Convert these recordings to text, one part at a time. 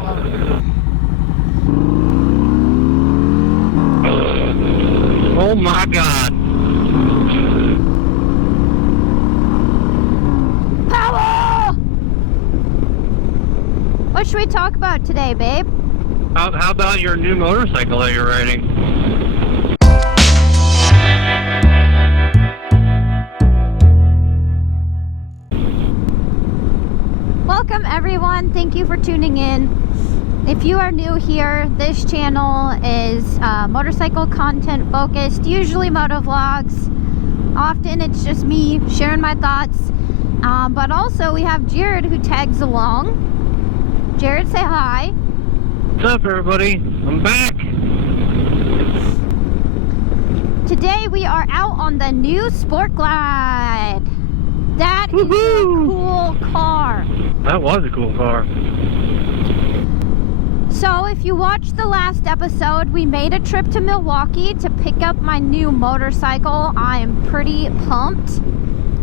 Oh my God. Power! What should we talk about today, babe? How about your new motorcycle that you're riding? Welcome everyone, thank you for tuning in. If you are new here, this channel is motorcycle content focused, usually motovlogs. Often it's just me sharing my thoughts, but also we have Jared who tags along. Jared, say hi. What's up, everybody? I'm back. Today we are out on the new Sport Glide. That is a cool car. That was a cool car. So if you watched the last episode, we made a trip to Milwaukee to pick up my new motorcycle. I am pretty pumped.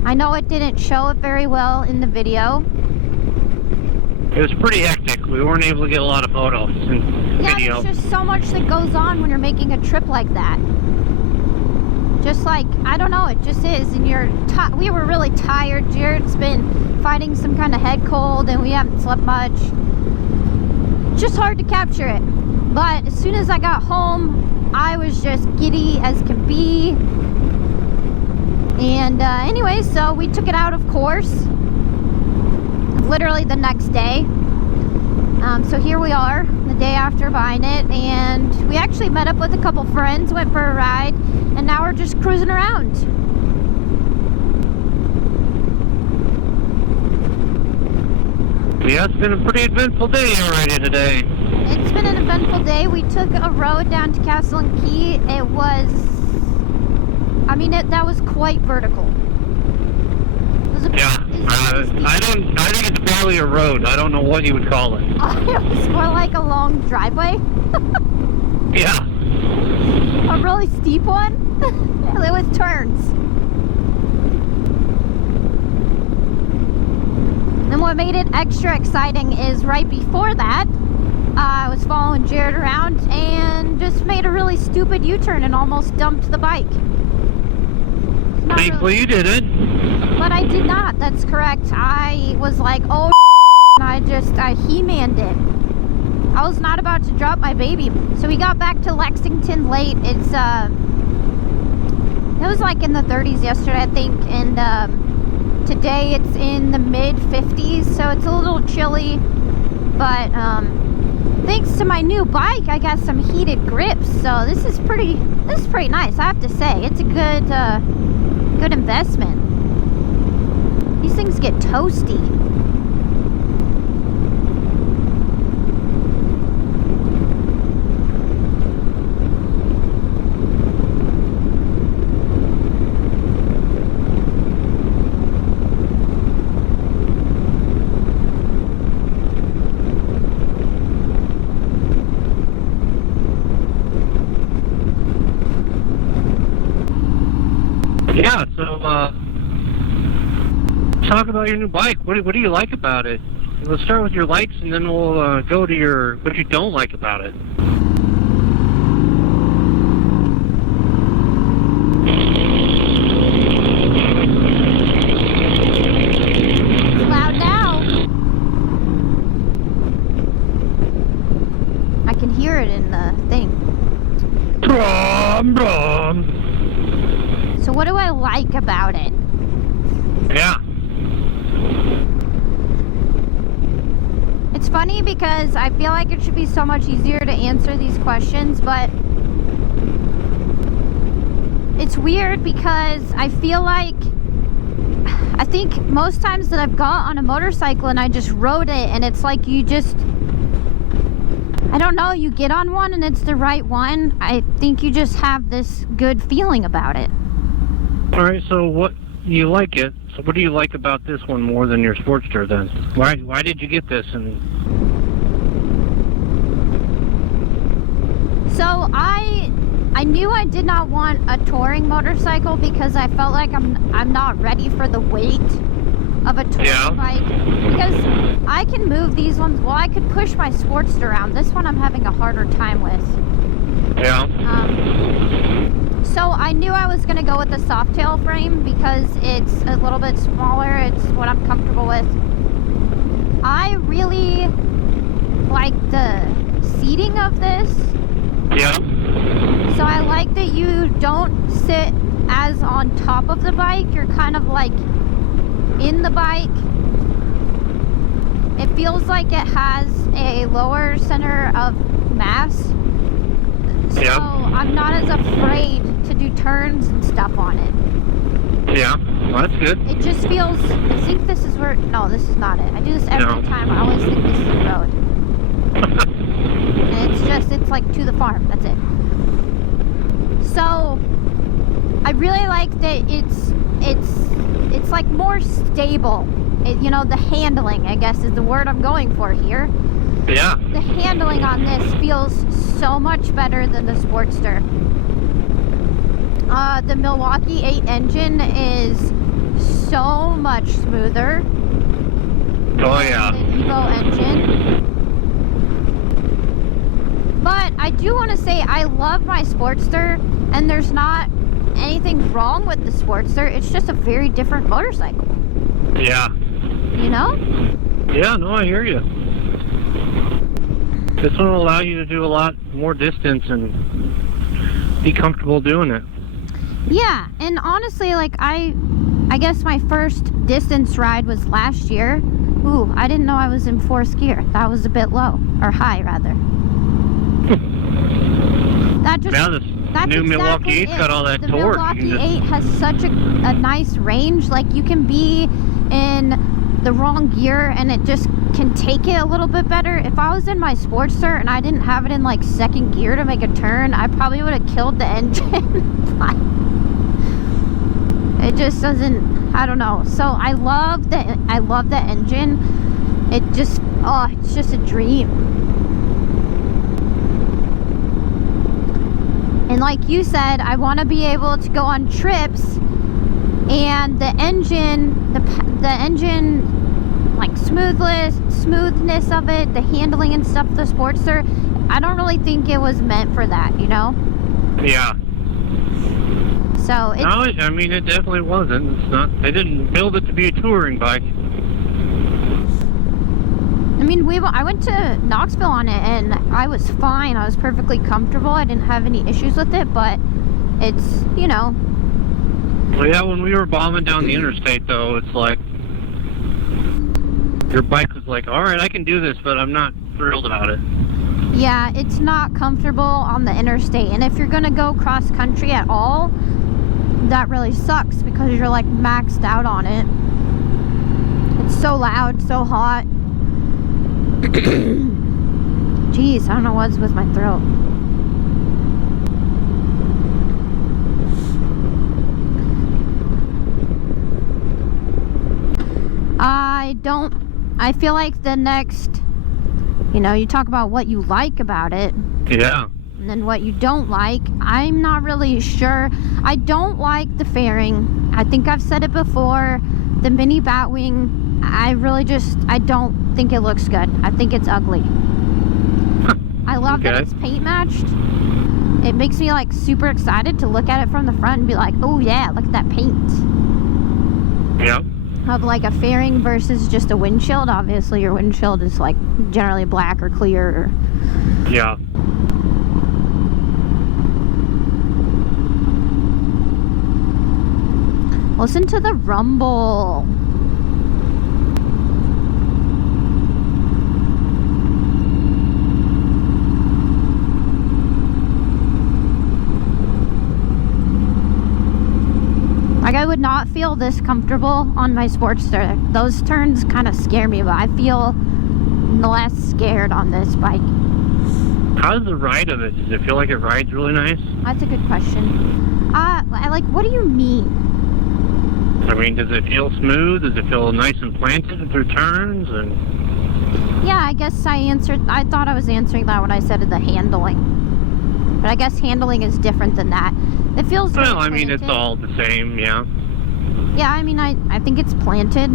I know it didn't show it very well in the video. It was pretty hectic. We weren't able to get a lot of photos and video. There's just so much that goes on when you're making a trip like that. Just like, I don't know, it just is. And we were really tired. Jared's been fighting some kind of head cold and we haven't slept much. Just hard to capture it. But as soon as I got home, I was just giddy as can be. And anyway, so we took it out, of course, literally the next day. So here we are, the day after buying it, and we actually met up with a couple friends, went for a ride, and now we're just cruising around. Yeah, it's been a pretty eventful day already today. It's been an eventful day. We took a road down to Castle and Key. It was, that was quite vertical. Yeah, I think it's barely a road. I don't know what you would call it. It was more like a long driveway. Yeah. A really steep one with turns. And what made it extra exciting is right before that, I was following Jared around and just made a really stupid U-turn and almost dumped the bike. Thankfully you didn't. But I did not, that's correct. I was like, oh, and I He-Manned it. I was not about to drop my baby. So we got back to Lexington late. It was like in the 30s yesterday, I think, and today it's in the mid-50s, so it's a little chilly. But thanks to my new bike, I got some heated grips, so this is pretty nice, I have to say. It's a good investment. These things get toasty. Yeah, so talk about your new bike. What do you like about it? Let's start with your likes, and then we'll go to what you don't like about it. It's loud now. I can hear it in the thing. Brum, brum. So what do I like about it? Yeah. It's funny because I feel like it should be so much easier to answer these questions, but it's weird because I feel like, I think most times that I've got on a motorcycle and I just rode it, and it's like you just, I don't know, you get on one and it's the right one. I think you just have this good feeling about it. All right, so what you like it? So what do you like about this one more than your Sportster then? Why did you get this? And so I knew I did not want a touring motorcycle because I felt like I'm not ready for the weight of a touring bike, because I can move these ones. Well, I could push my Sportster around. This one I'm having a harder time with. Yeah. So I knew I was going to go with the Softail frame because it's a little bit smaller. It's what I'm comfortable with. I really like the seating of this. Yeah. So I like that you don't sit as on top of the bike. You're kind of like in the bike. It feels like it has a lower center of mass. So Yep. I'm not as afraid to do turns and stuff on it. Yeah. Well, that's good. It just feels, I think this is where, no, this is not it. I do this every time. I always think this is the road. And it's like to the farm. That's it. So I really like that it's like more stable. You know, the handling, I guess, is the word I'm going for here. Yeah. The handling on this feels so much better than the Sportster. The Milwaukee 8 engine is so much smoother. Oh, yeah. Than the Evo engine. But I do want to say I love my Sportster, and there's not anything wrong with the Sportster. It's just a very different motorcycle. Yeah. You know? Yeah, no, I hear you. This one will allow you to do a lot more distance and be comfortable doing it. Yeah, and honestly, like, I guess my first distance ride was last year. Ooh, I didn't know I was in 4th gear. That was a bit low, or high, rather. That just... Now this new Milwaukee 8's got all that the torque. Milwaukee 8 has such a nice range. Like, you can be in the wrong gear and it just can take it a little bit better. If I was in my Sportster and I didn't have it in like 2nd gear to make a turn, I probably would have killed the engine. It just doesn't, I don't know. So I love the engine. It just, oh, it's just a dream. And like you said, I want to be able to go on trips, and the engine, the engine, like smoothness of it, the handling and stuff, the Sportster, I don't really think it was meant for that, you know? Yeah. So it's, No, I mean, it definitely wasn't. It's not. They didn't build it to be a touring bike. I mean, I went to Knoxville on it, and I was fine. I was perfectly comfortable. I didn't have any issues with it, but it's, you know. Well, yeah, when we were bombing down the interstate, though, it's like your bike was like, all right, I can do this, but I'm not thrilled about it. Yeah, it's not comfortable on the interstate. And if you're going to go cross country at all, that really sucks because you're like maxed out on it. It's so loud, so hot. Jeez, I don't know what's with my throat. I feel like the next, you know, you talk about what you like about it. Yeah. And then what you don't like, I'm not really sure. I don't like the fairing. I think I've said it before. The mini Batwing, I don't think it looks good. I think it's ugly. I love that it's paint matched. It makes me like super excited to look at it from the front and be like, oh yeah, look at that paint. Yeah. Of like a fairing versus just a windshield. Obviously your windshield is like generally black or clear. Yeah. Listen to the rumble. Like, I would not feel this comfortable on my Sportster. Those turns kind of scare me, but I feel less scared on this bike. How's the ride of it? Does it feel like it rides really nice? That's a good question. What do you mean? I mean, does it feel smooth? Does it feel nice and planted through turns? And yeah, I guess I thought I was answering that when I said the handling. But I guess handling is different than that. It feels well, I mean, it's all the same, yeah. Yeah, I mean, I think it's planted.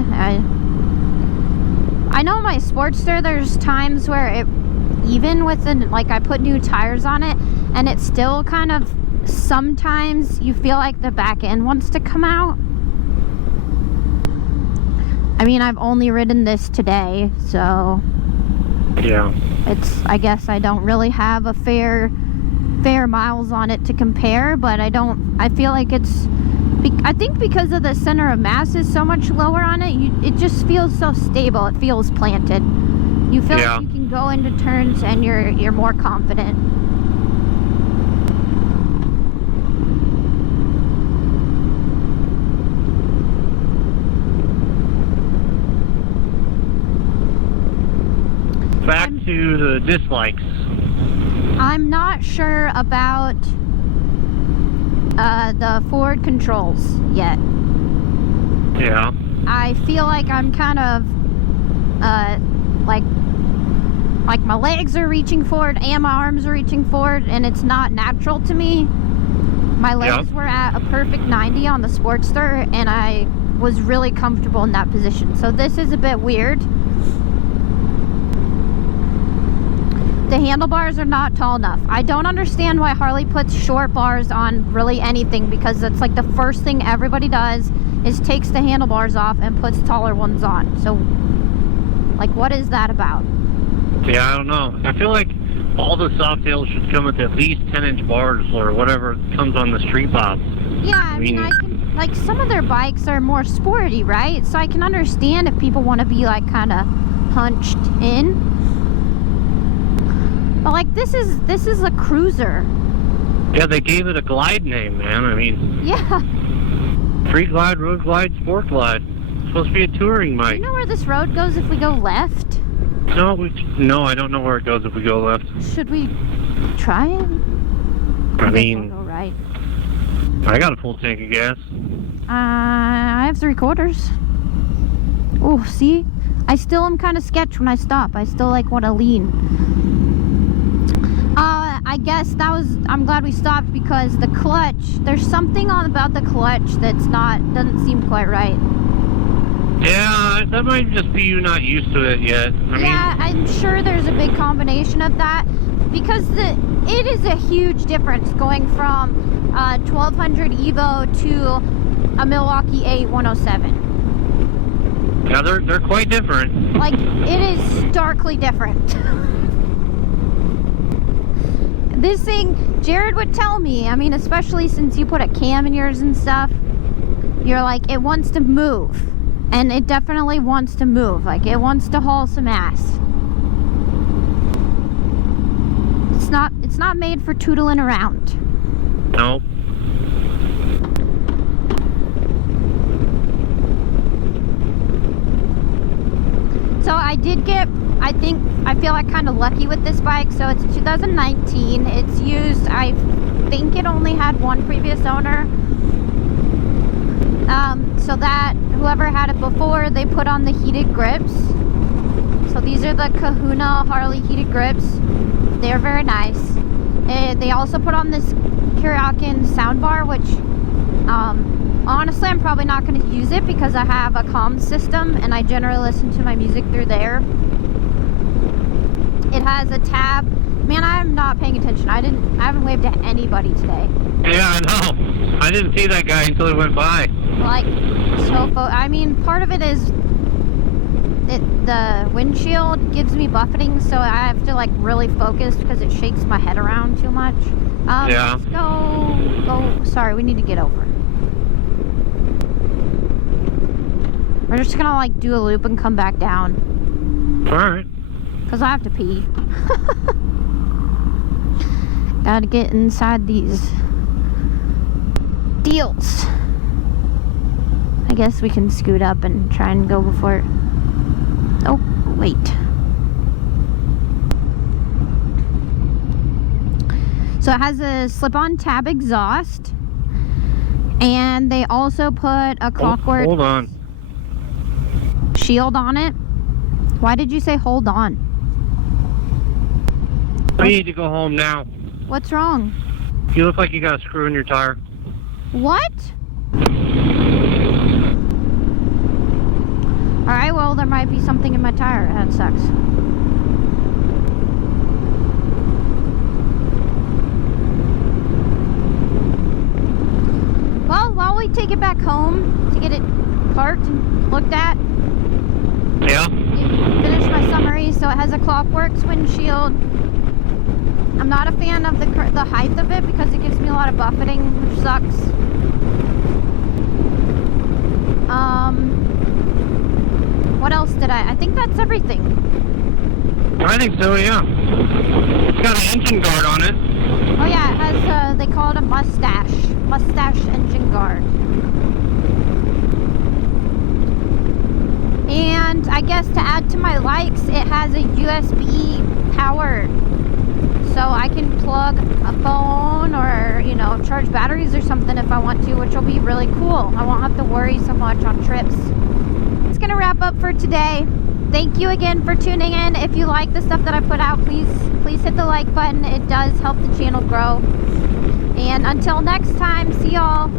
I know my Sportster, there's times where it, even with like I put new tires on it, and it still kind of, sometimes you feel like the back end wants to come out. I mean, I've only ridden this today, so Yeah. I guess I don't really have a fair miles on it to compare, but I feel like I think because of the center of mass is so much lower on it, it just feels so stable. It feels planted. You feel like you can go into turns and you're more confident. Back to the dislikes. I'm not sure about the forward controls yet. Yeah. I feel like I'm kind of like my legs are reaching forward and my arms are reaching forward, and it's not natural to me. My legs were at a perfect 90 on the Sportster, and I was really comfortable in that position. So this is a bit weird. The handlebars are not tall enough. I don't understand why Harley puts short bars on really anything, because that's like the first thing everybody does is takes the handlebars off and puts taller ones on. So, like, what is that about? Yeah, I don't know. I feel like all the Softails should come with at least 10-inch bars or whatever comes on the street bobs. Yeah, I mean, I can, like, some of their bikes are more sporty, right? So I can understand if people want to be, like, kind of hunched in. But, like, this is a cruiser. Yeah, they gave it a glide name, man. I mean... Yeah. Free glide, road glide, sport glide. It's supposed to be a touring bike. Do you know where this road goes if we go left? No, I don't know where it goes if we go left. Should we try it? I mean... We'll go right. I got a full tank of gas. I have 3/4. Oh, see? I still am kind of sketch when I stop. I still, like, want to lean. I guess I'm glad we stopped, because the clutch, there's something about the clutch doesn't seem quite right. Yeah, that might just be you not used to it yet. I'm sure there's a big combination of that, because it is a huge difference going from 1200 Evo to a Milwaukee 8107. Yeah, they're quite different. Like, it is starkly different. This thing, Jared would tell me, I mean, especially since you put a cam in yours and stuff, you're like, it wants to move. And it definitely wants to move. Like, it wants to haul some ass. It's not made for tootling around. Nope. So I feel like kind of lucky with this bike. So it's a 2019. It's used, I think it only had one previous owner. So that whoever had it before, they put on the heated grips. So these are the Kahuna Harley heated grips. They're very nice. They also put on this Kurakin soundbar, which honestly I'm probably not going to use it because I have a comm system and I generally listen to my music through there. It has a tab. Man, I'm not paying attention. I haven't waved at anybody today. Yeah, I know. I didn't see that guy until he went by. Like, I mean, part of it is the windshield gives me buffeting, so I have to, like, really focus because it shakes my head around too much. Yeah. Let's go. Sorry, we need to get over. We're just gonna, like, do a loop and come back down. Alright. Because I have to pee. Gotta get inside these deals. I guess we can scoot up and try and go before it. Oh, wait. So it has a slip-on tab exhaust. And they also put a clockwork Hold on. shield on it. Why did you say hold on? We need to go home now. What's wrong? You look like you got a screw in your tire. What? might be something in my tire. That sucks. Well, while we take it back home to get it parked and looked at, Yeah. finish my summary. So it has a Clockworks windshield. I'm not a fan of the height of it because it gives me a lot of buffeting, which sucks. What else did I think that's everything. I think so, yeah. It's got an engine guard on it. Oh yeah, it has, they call it a mustache engine guard. And I guess to add to my likes, it has a USB power. So I can plug a phone or, you know, charge batteries or something if I want to, which will be really cool. I won't have to worry so much on trips. It's gonna wrap up for today. Thank you again for tuning in. If you like the stuff that I put out, please hit the like button. It does help the channel grow. And until next time, see y'all.